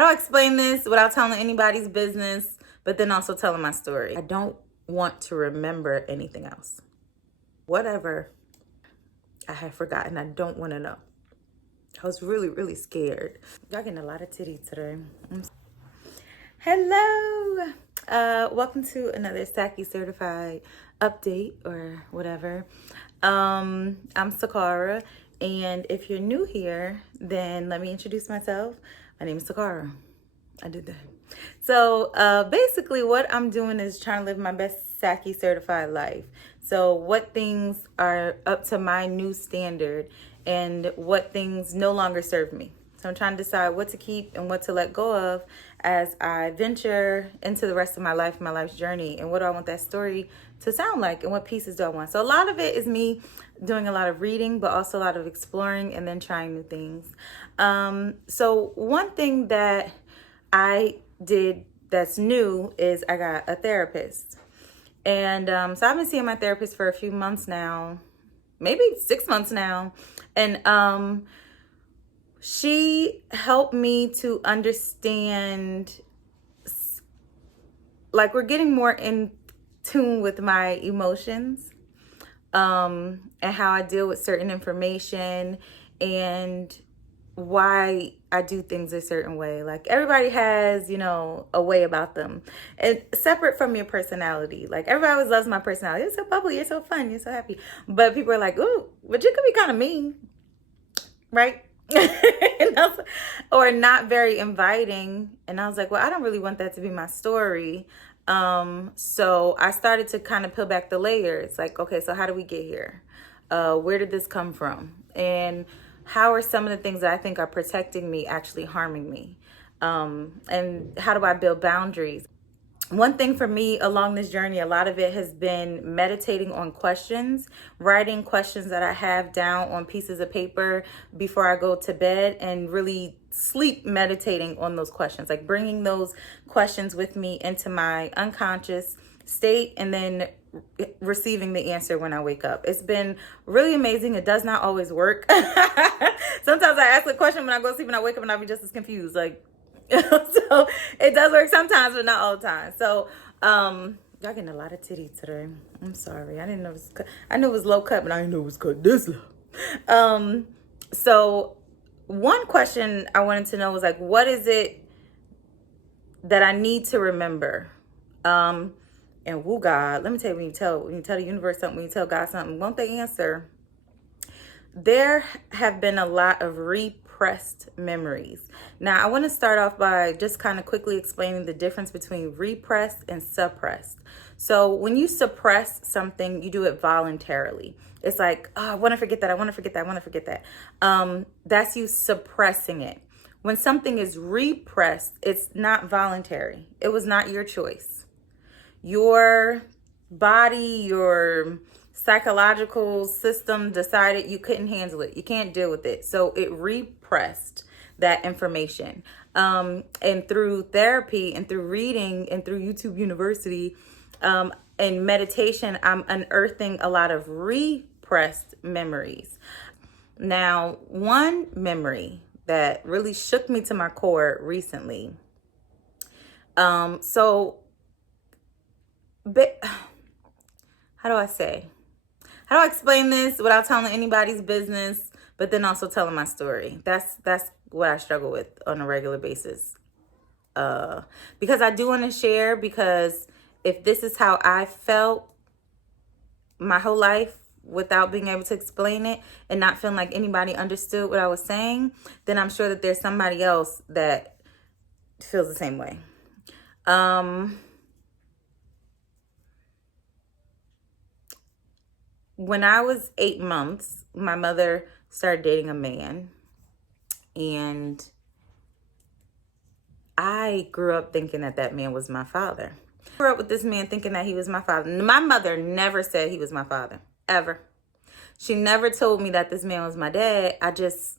How do I explain this without telling anybody's business, but then also telling my story? I don't want to remember anything else. Whatever I have forgotten, I don't want to know. I was really, really scared. Y'all getting a lot of titty today. Hello. Welcome to another Saki Certified update or whatever. I'm SaKarra, and if you're new here, then let me introduce myself. My name is SaKarra. I did that. So basically what I'm doing is trying to live my best Saki Certified life. So what things are up to my new standard and what things no longer serve me. So I'm trying to decide what to keep and what to let go of as I venture into the rest of my life, my life's journey, and what do I want that story to sound like and what pieces do I want. So a lot of it is me doing a lot of reading, but also a lot of exploring and then trying new things. So one thing that I did that's new is I got a therapist. And so I've been seeing my therapist for a few months now, maybe 6 months now. And she helped me to understand, like, we're getting more in tune with my emotions and how I deal with certain information and why I do things a certain way. Like, everybody has, a way about them. And separate from your personality. Like, everybody always loves my personality. You're so bubbly, you're so fun, you're so happy. But people are like, ooh, but you could be kind of mean, right? Or not very inviting. And I was like, well, I don't really want that to be my story. So I started to kind of peel back the layers. Like, okay, so how do we get here? Where did this come from? And how are some of the things that I think are protecting me actually harming me? And how do I build boundaries? One thing for me along this journey, a lot of it has been meditating on questions, writing questions that I have down on pieces of paper before I go to bed, and really sleep meditating on those questions, like bringing those questions with me into my unconscious state and then receiving the answer when I wake up. It's been really amazing. It does not always work. Sometimes I ask a question when I go to sleep and I wake up and I'll be just as confused. Like, so it does work sometimes, but not all the time. So y'all getting a lot of titty today. I'm sorry. I didn't know it was cut. I knew it was low cut, but I didn't know it was cut this low. So one question I wanted to know was, like, what is it that I need to remember? And woo, God, let me tell you, when you tell the universe something, when you tell God something, won't they answer? There have been a lot of repressed memories. Now, I want to start off by just kind of quickly explaining the difference between repressed and suppressed. So when you suppress something, you do it voluntarily. It's like, oh, I want to forget that. I want to forget that. I want to forget that. That's you suppressing it. When something is repressed, it's not voluntary. It was not your choice. Your body, your psychological system decided you couldn't handle it. You can't deal with it. So it repressed that information. And through therapy and through reading and through YouTube University and meditation, I'm unearthing a lot of repressed memories. Now, one memory that really shook me to my core recently. But how do I say? How do I explain this without telling anybody's business, but then also telling my story? That's what I struggle with on a regular basis. Because I do want to share, because if this is how I felt my whole life without being able to explain it and not feeling like anybody understood what I was saying, then I'm sure that there's somebody else that feels the same way. When I was 8 months, my mother started dating a man, and I grew up thinking that that man was my father. I grew up with this man thinking that he was my father. My mother never said he was my father, ever. She never told me that this man was my dad. I just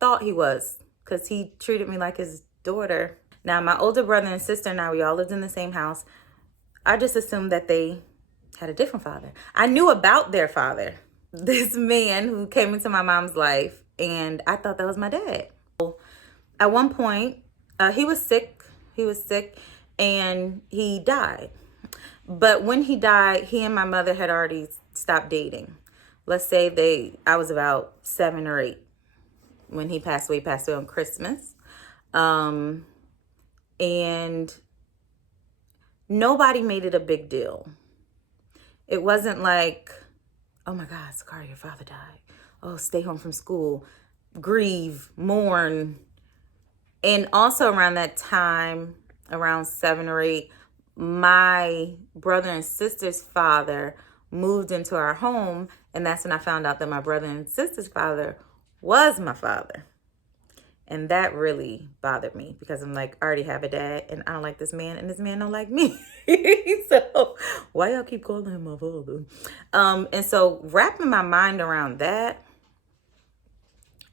thought he was, because he treated me like his daughter. Now, my older brother and sister and I, we all lived in the same house. I just assumed that they had a different father. I knew about their father, this man who came into my mom's life, and I thought that was my dad. At one point, He was sick. He was sick and he died. But when he died, he and my mother had already stopped dating. Let's say I was about 7 or 8 when he passed away. He passed away on Christmas. And nobody made it a big deal. It wasn't like, oh my God, SaKarra, your father died. Oh, stay home from school, grieve, mourn. And also around that time, around 7 or 8, my brother and sister's father moved into our home. And that's when I found out that my brother and sister's father was my father. And that really bothered me because I'm like, I already have a dad and I don't like this man and this man don't like me. So why y'all keep calling him my father? And so wrapping my mind around that,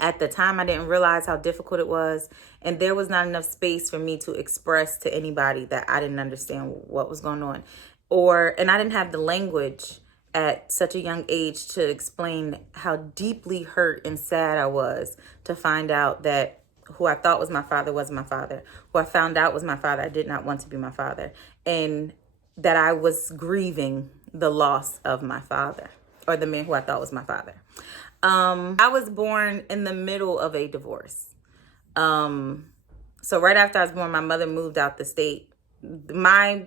at the time, I didn't realize how difficult it was. And there was not enough space for me to express to anybody that I didn't understand what was going on. And I didn't have the language at such a young age to explain how deeply hurt and sad I was to find out that who I thought was my father was my father. Who I found out was my father, I did not want to be my father. And that I was grieving the loss of my father, or the man who I thought was my father. I was born in the middle of a divorce. So right after I was born, my mother moved out the state. I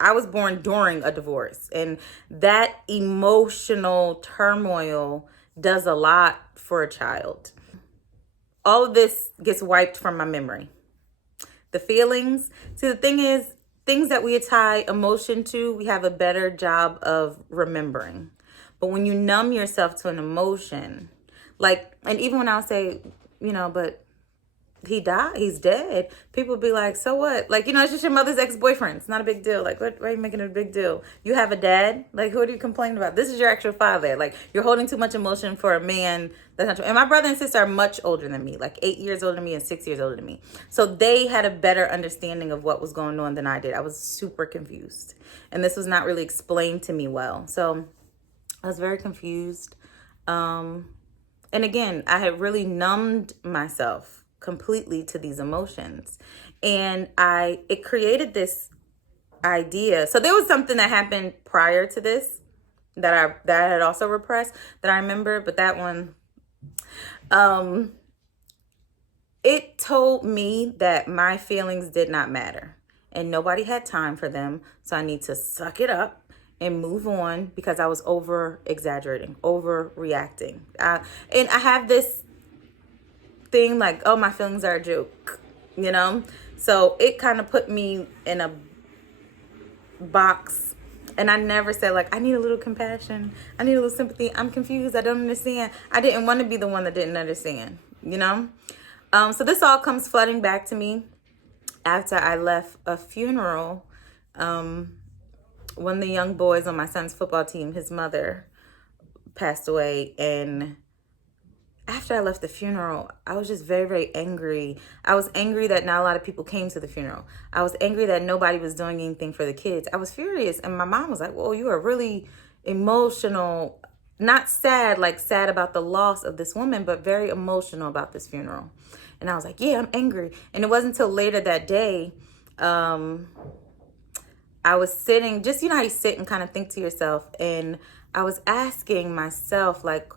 was born during a divorce, and that emotional turmoil does a lot for a child. All of this gets wiped from my memory. The feelings. See, the thing is, things that we tie emotion to, we have a better job of remembering. But when you numb yourself to an emotion, like, and even when I'll say, but he died, he's dead, people be like, so what? Like, it's just your mother's ex-boyfriend. It's not a big deal. Like, why are you making it a big deal? You have a dad? Like, who are you complaining about? This is your actual father. Like, you're holding too much emotion for a man. That's not true. And my brother and sister are much older than me, like 8 years older than me and 6 years older than me. So they had a better understanding of what was going on than I did. I was super confused. And this was not really explained to me well. So I was very confused. And again, I had really numbed myself completely to these emotions. And it created this idea. So there was something that happened prior to this that I had also repressed that I remember, but that one, it told me that my feelings did not matter and nobody had time for them. So I need to suck it up and move on because I was over exaggerating, overreacting. And I have this thing like, oh, my feelings are a joke, So it kind of put me in a box. And I never said, like, I need a little compassion. I need a little sympathy. I'm confused. I don't understand. I didn't want to be the one that didn't understand, So this all comes flooding back to me after I left a funeral. One of the young boys on my son's football team, his mother passed away. And after I left the funeral, I was just very, very angry. I was angry that not a lot of people came to the funeral. I was angry that nobody was doing anything for the kids. I was furious. And my mom was like, whoa, you are really emotional. Not sad, like sad about the loss of this woman, but very emotional about this funeral. And I was like, yeah, I'm angry. And it wasn't until later that day, I was sitting, just, how you sit and kind of think to yourself. And I was asking myself, like,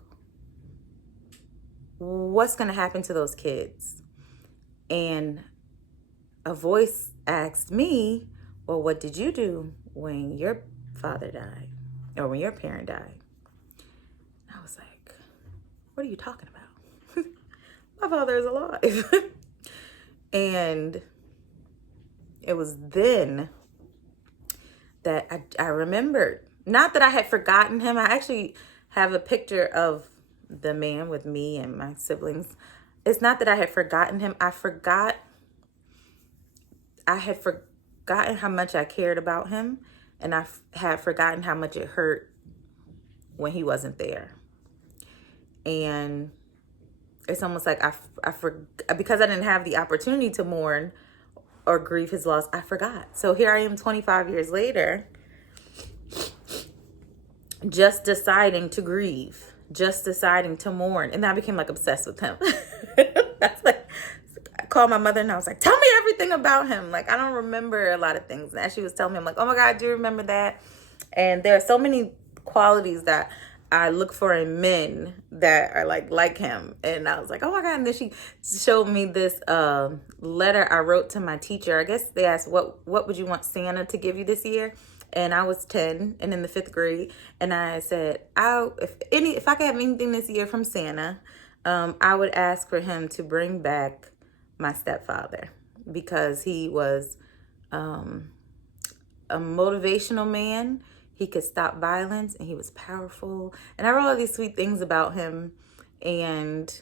what's going to happen to those kids? And a voice asked me, well, what did you do when your father died or when your parent died? And I was like, what are you talking about? My father is alive. And it was then that I remembered, not that I had forgotten him. I actually have a picture of the man with me and my siblings. It's not that I had forgotten him. I had forgotten how much I cared about him, and I had forgotten how much it hurt when he wasn't there. And it's almost like because I didn't have the opportunity to mourn or grieve his loss, I forgot. So here I am 25 years later, just deciding to grieve, just deciding to mourn. And I became like obsessed with him. That's like called my mother and I was like, tell me everything about him. Like, I don't remember a lot of things. And as she was telling me, I'm like, oh my God, do you remember that? And there are so many qualities that I look for in men that are like him. And I was like, oh my God. And then she showed me this letter I wrote to my teacher. I guess they asked, what would you want Santa to give you this year? And I was 10 and in the 5th grade. And I said, if I could have anything this year from Santa, I would ask for him to bring back my stepfather, because he was a motivational man. He could stop violence and he was powerful. And I wrote all these sweet things about him. And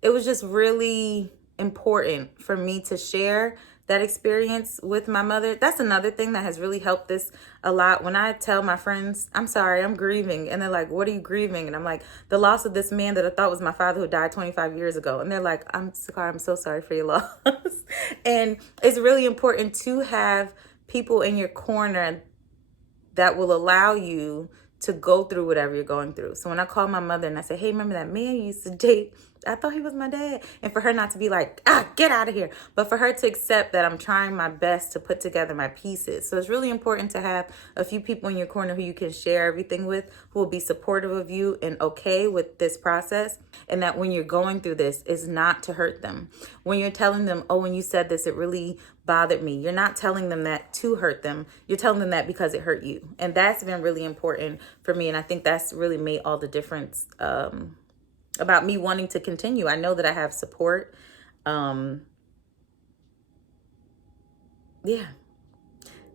it was just really important for me to share that experience with my mother. That's another thing that has really helped this a lot. When I tell my friends, I'm sorry, I'm grieving. And they're like, what are you grieving? And I'm like, the loss of this man that I thought was my father who died 25 years ago. And they're like, SaKarra, I'm so sorry for your loss. And it's really important to have people in your corner that will allow you to go through whatever you're going through. So when I called my mother and I said, hey, remember that man you used to date? I thought he was my dad. And for her not to be like, get out of here. But for her to accept that I'm trying my best to put together my pieces. So it's really important to have a few people in your corner who you can share everything with, who will be supportive of you and okay with this process. And that when you're going through this, is not to hurt them. When you're telling them, oh, when you said this, it really bothered me. You're not telling them that to hurt them. You're telling them that because it hurt you. And that's been really important for me. And I think that's really made all the difference about me wanting to continue. I know that I have support. Yeah.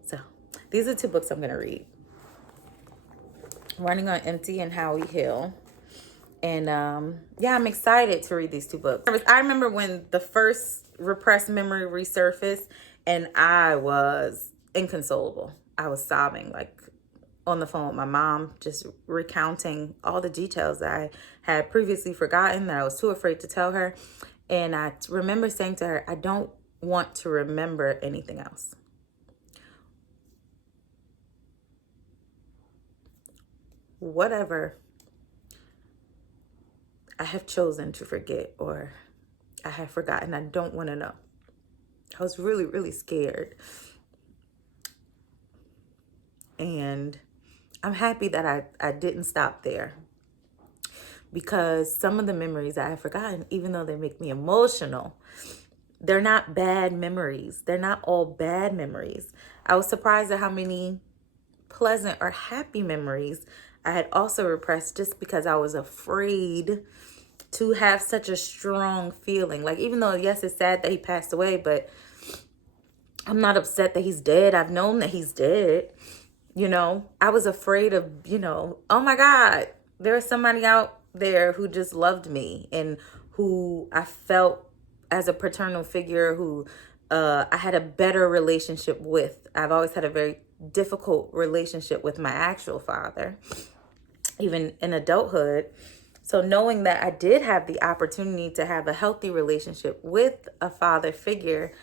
So these are 2 books I'm going to read. Running on Empty and How We Heal. And yeah, I'm excited to read these 2 books. I remember when the first Repressed memory resurfaced and I was inconsolable. I was sobbing, like on the phone with my mom, just recounting all the details that I had previously forgotten, that I was too afraid to tell her. And I remember saying to her, I don't want to remember anything else. Whatever I have chosen to forget or I have forgotten, I don't want to know. I was really, really scared. And I'm happy that I didn't stop there, because some of the memories I have forgotten, even though they make me emotional, they're not bad memories. They're not all bad memories. I was surprised at how many pleasant or happy memories I had also repressed, just because I was afraid to have such a strong feeling. Like, even though, yes, it's sad that he passed away, but I'm not upset that he's dead. I've known that he's dead. You know, I was afraid of, oh my God, there's somebody out there who just loved me and who I felt as a paternal figure, who I had a better relationship with. I've always had a very difficult relationship with my actual father, even in adulthood. So knowing that I did have the opportunity to have a healthy relationship with a father figure,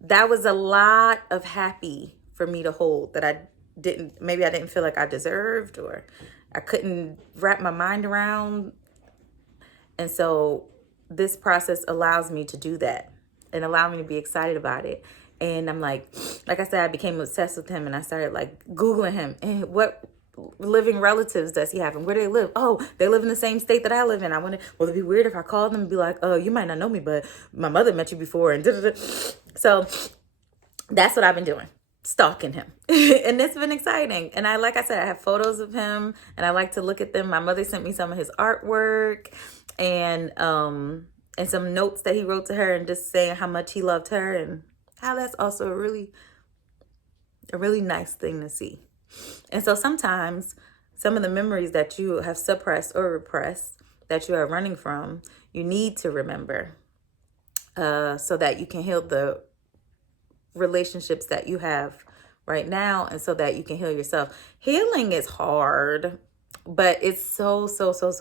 that was a lot of happy for me to hold, that I didn't feel like I deserved, or I couldn't wrap my mind around. And so this process allows me to do that and allow me to be excited about it. And I'm like I said, I became obsessed with him, and I started like Googling him and what living relatives does he have and where do they live? Oh, they live in the same state that I live in. I wonder, will it be weird if I called them and be like, oh, you might not know me, but my mother met you before, and da-da-da. So that's what I've been doing. Stalking him. And it's been exciting. And like I said, I have photos of him and I like to look at them. My mother sent me some of his artwork and some notes that he wrote to her, and just saying how much he loved her, and how that's also a really nice thing to see. And so sometimes some of the memories that you have suppressed or repressed, that you are running from, you need to remember so that you can heal the relationships that you have right now, and so that you can heal yourself. Healing is hard, but it's so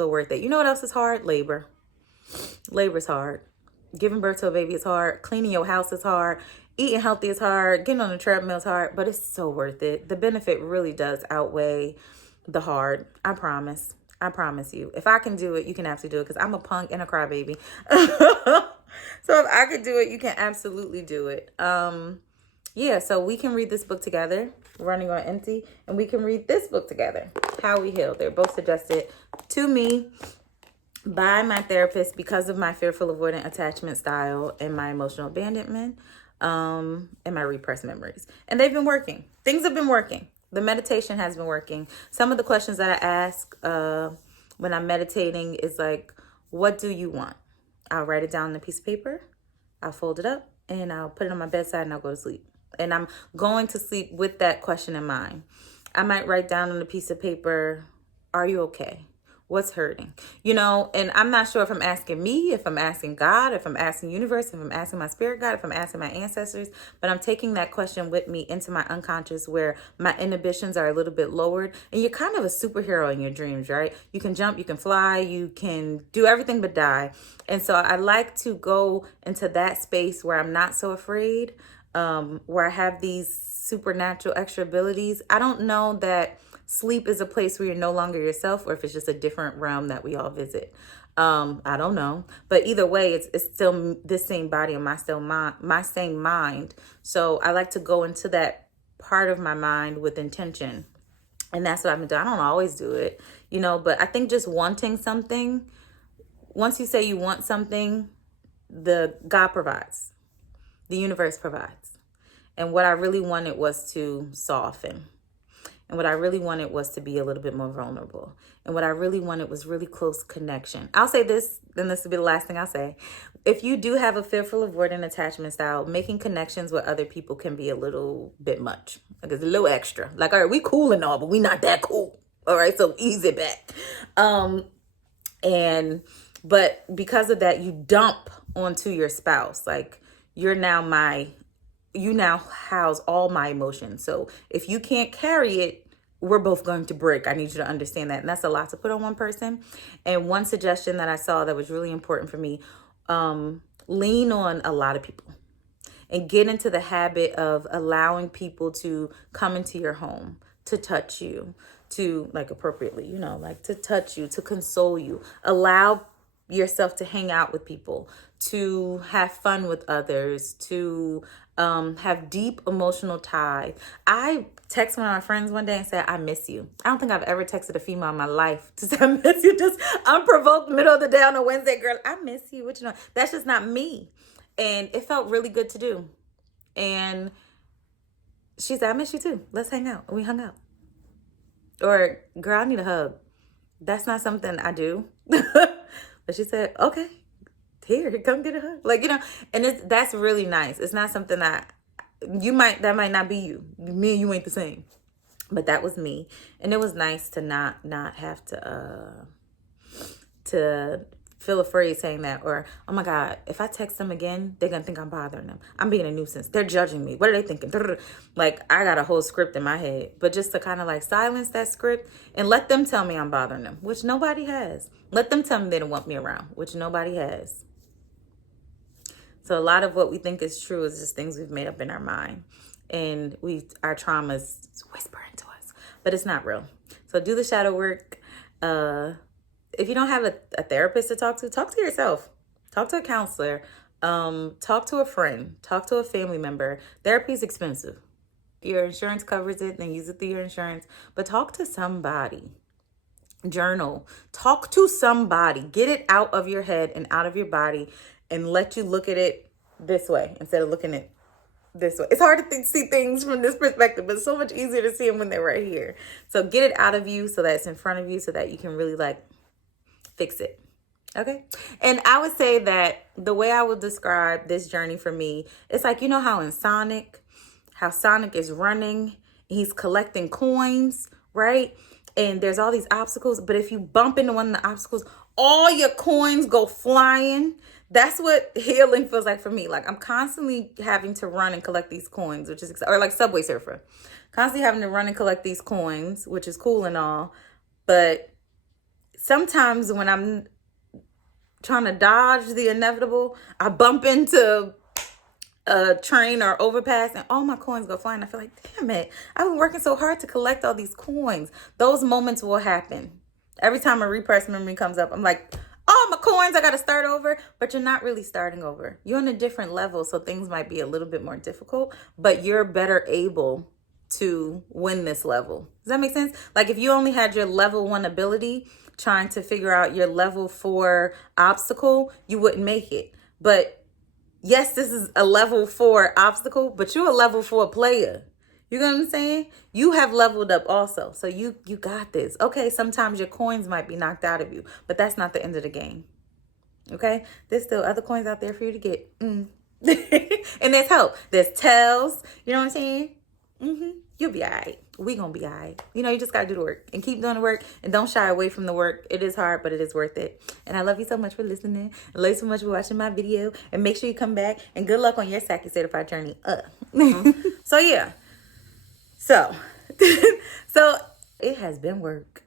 worth it. You know what else is hard? Labor. Labor is hard. Giving birth to a baby is hard. Cleaning your house is hard. Eating healthy is hard. Getting on the treadmill is hard, but it's so worth it. The benefit really does outweigh the hard. I promise you. If I can do it, you can absolutely do it, because I'm a punk and a crybaby. So if I could do it, you can absolutely do it. Yeah, so we can read this book together, Running on Empty, and we can read this book together, How We Heal. They're both suggested to me by my therapist because of my fearful avoidant attachment style and my emotional abandonment, and my repressed memories. And they've been working. Things have been working. The meditation has been working. Some of the questions that I ask when I'm meditating is like, what do you want? I'll write it down on a piece of paper. I'll fold it up and I'll put it on my bedside and I'll go to sleep. And I'm going to sleep with that question in mind. I might write down on a piece of paper, are you okay? What's hurting? You know, and I'm not sure if I'm asking me, if I'm asking God, if I'm asking universe, if I'm asking my spirit guide, if I'm asking my ancestors, but I'm taking that question with me into my unconscious where my inhibitions are a little bit lowered. And you're kind of a superhero in your dreams, right? You can jump, you can fly, you can do everything but die. And so I like to go into that space where I'm not so afraid, where I have these supernatural extra abilities. I don't know that sleep is a place where you're no longer yourself, or if it's just a different realm that we all visit. I don't know, but either way, it's still this same body and my same mind. So I like to go into that part of my mind with intention, and that's what I've been doing. I don't always do it, you know, but I think just wanting something. Once you say you want something, the God provides, the universe provides, and what I really wanted was to soften. And what I really wanted was to be a little bit more vulnerable. And what I really wanted was really close connection. I'll say this, then this will be the last thing I'll say. If you do have a fearful avoidant attachment style, making connections with other people can be a little bit much. Like it's a little extra. Like, all right, we cool and all, but we not that cool. All right, so ease it back. But because of that, you dump onto your spouse. Like you now house all my emotions. So if you can't carry it, we're both going to break. I need you to understand that. And that's a lot to put on one person. And one suggestion that I saw that was really important for me, lean on a lot of people and get into the habit of allowing people to come into your home, to touch you, to like appropriately, you know, like to touch you, to console you. Allow yourself to hang out with people, to have fun with others, to have deep emotional ties. I texted one of my friends one day and said, I miss you. I don't think I've ever texted a female in my life to say I miss you. Just unprovoked, middle of the day on a Wednesday, girl, I miss you. What you know? That's just not me. And it felt really good to do. And she said, I miss you too. Let's hang out. And we hung out. Or, girl, I need a hug. That's not something I do. But she said, okay, here, come get a hug. Like, you know, and that's really nice. It's not something that might not be you. Me and you ain't the same. But that was me. And it was nice to not have to feel afraid saying that. Or, oh my God, if I text them again, they're going to think I'm bothering them. I'm being a nuisance. They're judging me. What are they thinking? Like, I got a whole script in my head. But just to kind of like silence that script and let them tell me I'm bothering them, which nobody has. Let them tell me they don't want me around, which nobody has. So a lot of what we think is true is just things we've made up in our mind. And our traumas whisper into us. But it's not real. So do the shadow work. If you don't have a therapist to talk to yourself. Talk to a counselor. Talk to a friend. Talk to a family member. Therapy is expensive. If your insurance covers it, then use it through your insurance. But talk to somebody. Journal. Talk to somebody. Get it out of your head and out of your body and let you look at it this way instead of looking at it this way. It's hard to see things from this perspective, but it's so much easier to see them when they're right here. So get it out of you so that it's in front of you so that you can really like fix it. Okay. And I would say that the way I would describe this journey for me, it's like, you know how Sonic is running, he's collecting coins, right? And there's all these obstacles, but if you bump into one of the obstacles, all your coins go flying. That's what healing feels like for me. Like I'm constantly having to run and collect these coins, which is, or like Subway Surfer, constantly having to run and collect these coins, which is cool and all. But sometimes when I'm trying to dodge the inevitable, I bump into a train or overpass and all my coins go flying. I feel like, damn it, I've been working so hard to collect all these coins. Those moments will happen. Every time a repressed memory comes up, I'm like, oh all my coins, I got to start over. But you're not really starting over. You're on a different level, so things might be a little bit more difficult, but you're better able to win this level. Does that make sense? Like if you only had your level 1 ability trying to figure out your level 4 obstacle, you wouldn't make it. But yes, this is a level 4 obstacle, but you're a level 4 player. You know what I'm saying? You have leveled up also. So you got this. Okay, sometimes your coins might be knocked out of you, but that's not the end of the game. Okay? There's still other coins out there for you to get. And there's hope. There's tails. You know what I'm saying? You'll be all right. We gonna be all right. You know, you just gotta do the work and keep doing the work and don't shy away from the work. It is hard, but it is worth it. And I love you so much for listening. I love you so much for watching my video. And make sure you come back and good luck on your Saki Certified journey. So yeah. So it has been work.